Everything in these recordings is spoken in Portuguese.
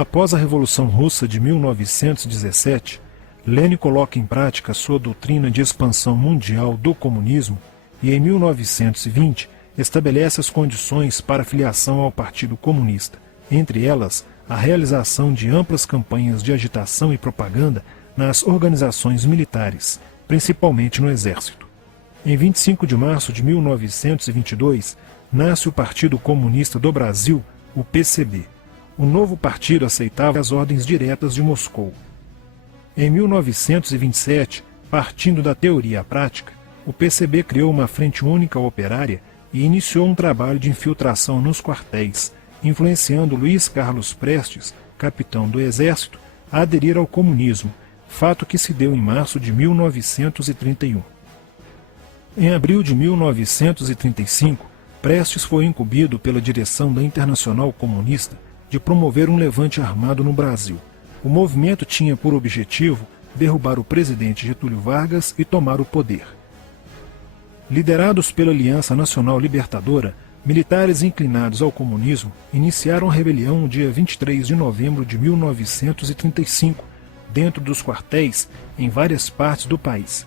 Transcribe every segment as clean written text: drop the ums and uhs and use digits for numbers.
Após a Revolução Russa de 1917, Lenin coloca em prática sua doutrina de expansão mundial do comunismo e, em 1920, estabelece as condições para a filiação ao Partido Comunista, entre elas a realização de amplas campanhas de agitação e propaganda nas organizações militares, principalmente no Exército. Em 25 de março de 1922, nasce o Partido Comunista do Brasil, o PCB. O novo partido aceitava as ordens diretas de Moscou. Em 1927, partindo da teoria à prática, o PCB criou uma frente única operária e iniciou um trabalho de infiltração nos quartéis, influenciando Luiz Carlos Prestes, capitão do Exército, a aderir ao comunismo, fato que se deu em março de 1931. Em abril de 1935, Prestes foi incumbido pela direção da Internacional Comunista de promover um levante armado no Brasil. O movimento tinha por objetivo derrubar o presidente Getúlio Vargas e tomar o poder. Liderados pela Aliança Nacional Libertadora, militares inclinados ao comunismo iniciaram a rebelião no dia 23 de novembro de 1935, dentro dos quartéis em várias partes do país.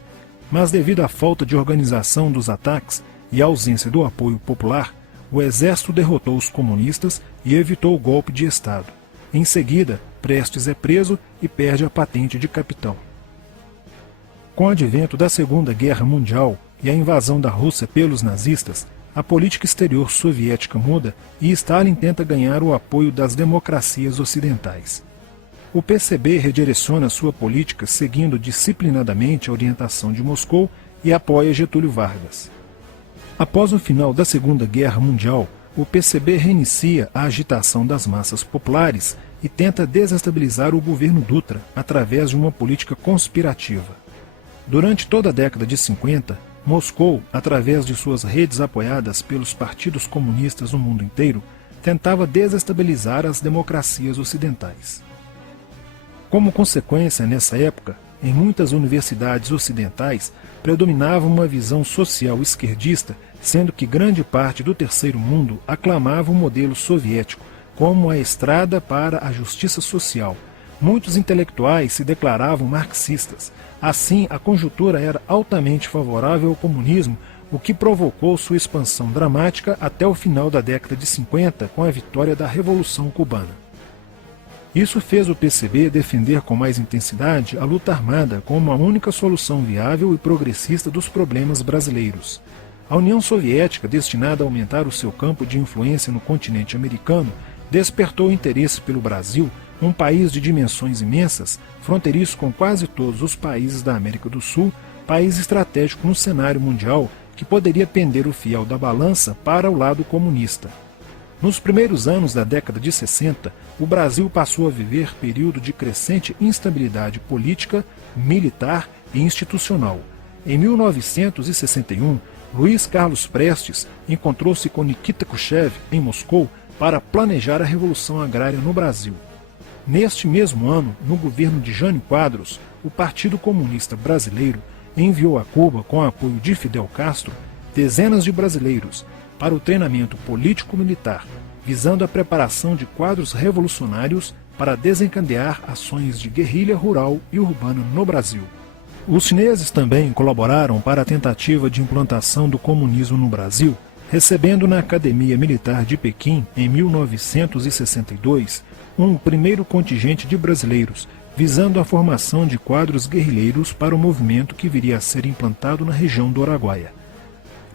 Mas devido à falta de organização dos ataques e à ausência do apoio popular, o exército derrotou os comunistas e evitou o golpe de Estado. Em seguida, Prestes é preso e perde a patente de capitão. Com o advento da Segunda Guerra Mundial e a invasão da Rússia pelos nazistas, a política exterior soviética muda e Stalin tenta ganhar o apoio das democracias ocidentais. O PCB redireciona sua política seguindo disciplinadamente a orientação de Moscou e apoia Getúlio Vargas. Após o final da Segunda Guerra Mundial, o PCB reinicia a agitação das massas populares e tenta desestabilizar o governo Dutra através de uma política conspirativa. Durante toda a década de 50, Moscou, através de suas redes apoiadas pelos partidos comunistas no mundo inteiro, tentava desestabilizar as democracias ocidentais. Como consequência, nessa época, em muitas universidades ocidentais, predominava uma visão social esquerdista, sendo que grande parte do terceiro mundo aclamava o modelo soviético como a estrada para a justiça social. Muitos intelectuais se declaravam marxistas. Assim, a conjuntura era altamente favorável ao comunismo, o que provocou sua expansão dramática até o final da década de 50, com a vitória da Revolução Cubana. Isso fez o PCB defender com mais intensidade a luta armada como a única solução viável e progressista dos problemas brasileiros. A União Soviética, destinada a aumentar o seu campo de influência no continente americano, despertou interesse pelo Brasil, um país de dimensões imensas, fronteiriço com quase todos os países da América do Sul, país estratégico no cenário mundial que poderia pender o fiel da balança para o lado comunista. Nos primeiros anos da década de 60, o Brasil passou a viver período de crescente instabilidade política, militar e institucional. Em 1961, Luiz Carlos Prestes encontrou-se com Nikita Khrushchev em Moscou para planejar a Revolução Agrária no Brasil. Neste mesmo ano, no governo de Jânio Quadros, o Partido Comunista Brasileiro enviou a Cuba, com o apoio de Fidel Castro, dezenas de brasileiros para o treinamento político-militar, visando a preparação de quadros revolucionários para desencadear ações de guerrilha rural e urbana no Brasil. Os chineses também colaboraram para a tentativa de implantação do comunismo no Brasil, recebendo na Academia Militar de Pequim, em 1962, um primeiro contingente de brasileiros, visando a formação de quadros guerrilheiros para o movimento que viria a ser implantado na região do Araguaia.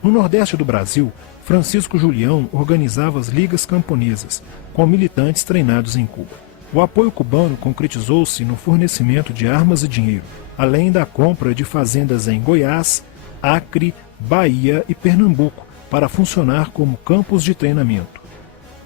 No Nordeste do Brasil, Francisco Julião organizava as ligas camponesas, com militantes treinados em Cuba. O apoio cubano concretizou-se no fornecimento de armas e dinheiro, além da compra de fazendas em Goiás, Acre, Bahia e Pernambuco, para funcionar como campos de treinamento.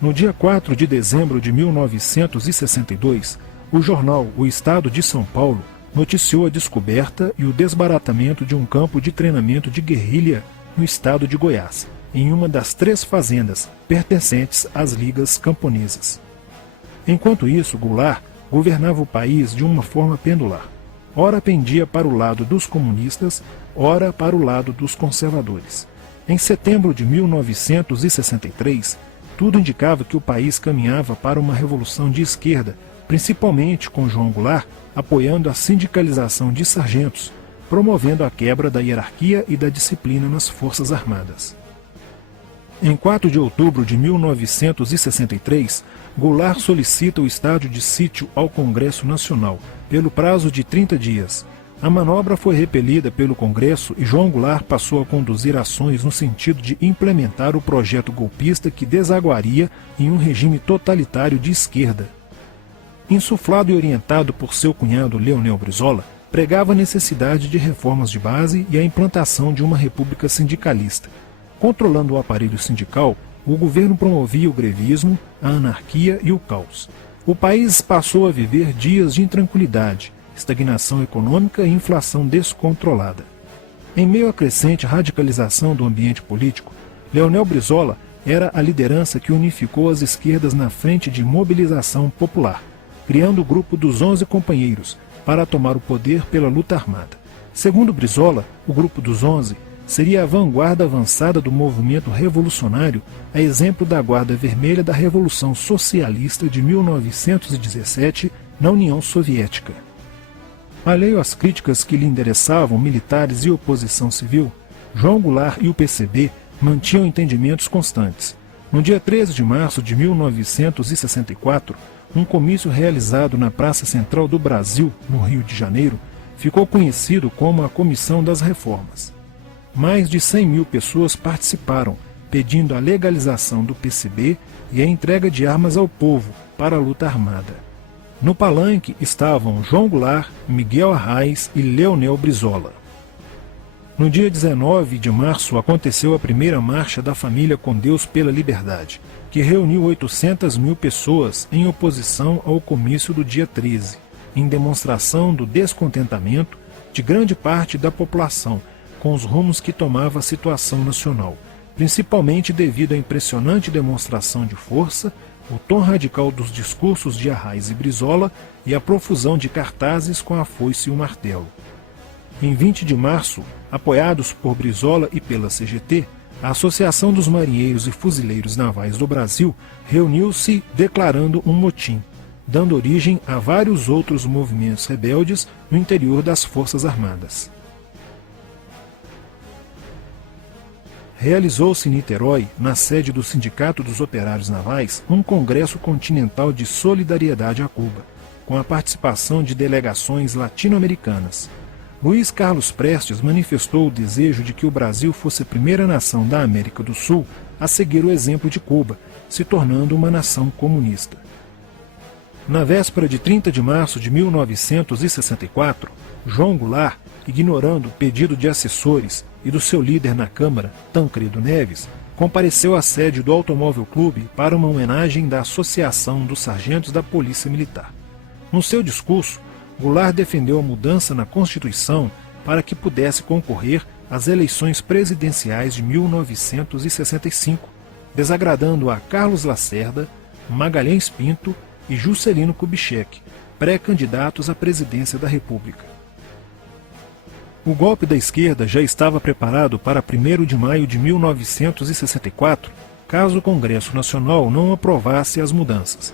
No dia 4 de dezembro de 1962, o jornal O Estado de São Paulo noticiou a descoberta e o desbaratamento de um campo de treinamento de guerrilha no estado de Goiás, em uma das 3 fazendas pertencentes às ligas camponesas. Enquanto isso, Goulart governava o país de uma forma pendular. Ora pendia para o lado dos comunistas, ora para o lado dos conservadores. Em setembro de 1963, tudo indicava que o país caminhava para uma revolução de esquerda, principalmente com João Goulart apoiando a sindicalização de sargentos, promovendo a quebra da hierarquia e da disciplina nas Forças Armadas. Em 4 de outubro de 1963, Goulart solicita o estado de sítio ao Congresso Nacional, pelo prazo de 30 dias. A manobra foi repelida pelo Congresso e João Goulart passou a conduzir ações no sentido de implementar o projeto golpista que desaguaria em um regime totalitário de esquerda. Insuflado e orientado por seu cunhado Leonel Brizola, pregava a necessidade de reformas de base e a implantação de uma república sindicalista. Controlando o aparelho sindical, o governo promovia o grevismo, a anarquia e o caos. O país passou a viver dias de intranquilidade, estagnação econômica e inflação descontrolada. Em meio à crescente radicalização do ambiente político, Leonel Brizola era a liderança que unificou as esquerdas na frente de mobilização popular, criando o grupo dos 11 companheiros para tomar o poder pela luta armada. Segundo Brizola, o grupo dos 11 seria a vanguarda avançada do movimento revolucionário, a exemplo da Guarda Vermelha da Revolução Socialista de 1917 na União Soviética. Alheio às críticas que lhe endereçavam militares e oposição civil, João Goulart e o PCB mantinham entendimentos constantes. No dia 13 de março de 1964, um comício realizado na Praça Central do Brasil, no Rio de Janeiro, ficou conhecido como a Comissão das Reformas. Mais de 100 mil pessoas participaram, pedindo a legalização do PCB e a entrega de armas ao povo para a luta armada. No palanque estavam João Goulart, Miguel Arraes e Leonel Brizola. No dia 19 de março aconteceu a primeira Marcha da Família com Deus pela Liberdade, que reuniu 800 mil pessoas em oposição ao comício do dia 13, em demonstração do descontentamento de grande parte da população com os rumos que tomava a situação nacional, principalmente devido à impressionante demonstração de força, o tom radical dos discursos de Arraes e Brizola e a profusão de cartazes com a foice e o martelo. Em 20 de março, apoiados por Brizola e pela CGT, a Associação dos Marinheiros e Fuzileiros Navais do Brasil reuniu-se declarando um motim, dando origem a vários outros movimentos rebeldes no interior das Forças Armadas. Realizou-se em Niterói, na sede do Sindicato dos Operários Navais, um congresso continental de solidariedade a Cuba, com a participação de delegações latino-americanas. Luiz Carlos Prestes manifestou o desejo de que o Brasil fosse a primeira nação da América do Sul a seguir o exemplo de Cuba, se tornando uma nação comunista. Na véspera de 30 de março de 1964, João Goulart, ignorando o pedido de assessores e do seu líder na Câmara, Tancredo Neves, compareceu à sede do Automóvel Clube para uma homenagem da Associação dos Sargentos da Polícia Militar. No seu discurso, Goulart defendeu a mudança na Constituição para que pudesse concorrer às eleições presidenciais de 1965, desagradando a Carlos Lacerda, Magalhães Pinto e Juscelino Kubitschek, pré-candidatos à presidência da República. O golpe da esquerda já estava preparado para 1º de maio de 1964, caso o Congresso Nacional não aprovasse as mudanças.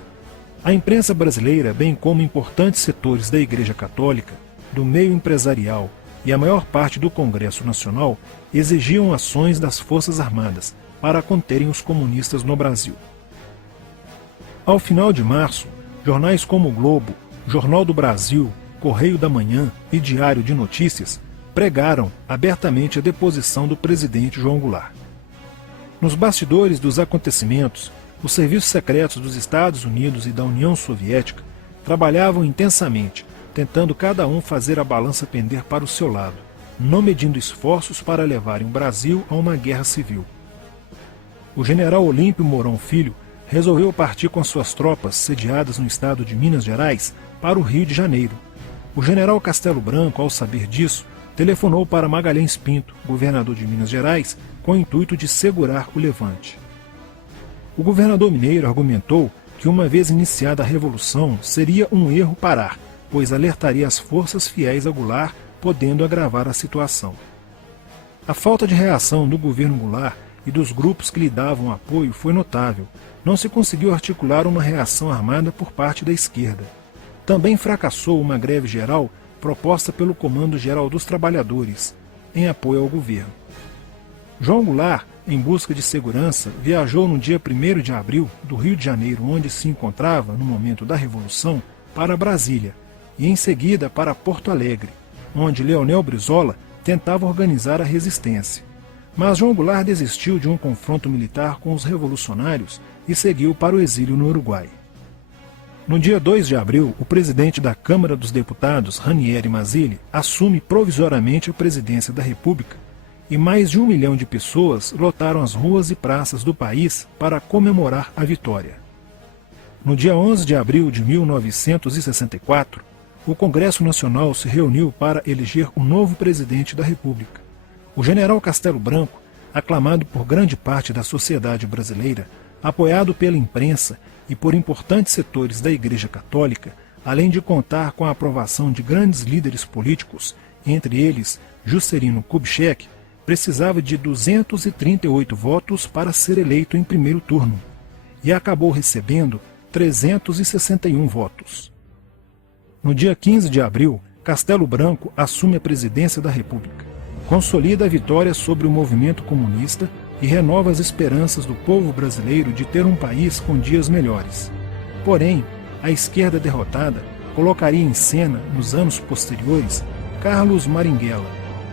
A imprensa brasileira, bem como importantes setores da Igreja Católica, do meio empresarial e a maior parte do Congresso Nacional exigiam ações das Forças Armadas para conterem os comunistas no Brasil. Ao final de março, jornais como o Globo, Jornal do Brasil, Correio da Manhã e Diário de Notícias pregaram abertamente a deposição do presidente João Goulart. Nos bastidores dos acontecimentos, os serviços secretos dos Estados Unidos e da União Soviética trabalhavam intensamente, tentando cada um fazer a balança pender para o seu lado, não medindo esforços para levarem o Brasil a uma guerra civil. O general Olímpio Mourão Filho resolveu partir com suas tropas sediadas no estado de Minas Gerais para o Rio de Janeiro. O general Castelo Branco, ao saber disso, telefonou para Magalhães Pinto, governador de Minas Gerais, com o intuito de segurar o levante. O governador mineiro argumentou que, uma vez iniciada a revolução, seria um erro parar, pois alertaria as forças fiéis a Goulart, podendo agravar a situação. A falta de reação do governo Goulart e dos grupos que lhe davam apoio foi notável. Não se conseguiu articular uma reação armada por parte da esquerda. Também fracassou uma greve geral proposta pelo Comando Geral dos Trabalhadores, em apoio ao governo. João Goulart, em busca de segurança, viajou no dia 1º de abril do Rio de Janeiro, onde se encontrava no momento da Revolução, para Brasília, e em seguida para Porto Alegre, onde Leonel Brizola tentava organizar a resistência. Mas João Goulart desistiu de um confronto militar com os revolucionários e seguiu para o exílio no Uruguai. No dia 2 de abril, o presidente da Câmara dos Deputados, Ranieri Mazzilli, assume provisoriamente a presidência da República e mais de 1 milhão de pessoas lotaram as ruas e praças do país para comemorar a vitória. No dia 11 de abril de 1964, o Congresso Nacional se reuniu para eleger o novo presidente da República. O general Castelo Branco, aclamado por grande parte da sociedade brasileira, apoiado pela imprensa e por importantes setores da Igreja Católica, além de contar com a aprovação de grandes líderes políticos, entre eles Juscelino Kubitschek, precisava de 238 votos para ser eleito em primeiro turno, e acabou recebendo 361 votos. No dia 15 de abril, Castelo Branco assume a presidência da República, consolida a vitória sobre o movimento comunista e renova as esperanças do povo brasileiro de ter um país com dias melhores. Porém, a esquerda derrotada colocaria em cena, nos anos posteriores, Carlos Marighella,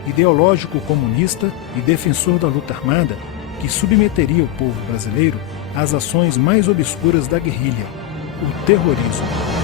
ideológico comunista e defensor da luta armada, que submeteria o povo brasileiro às ações mais obscuras da guerrilha, o terrorismo.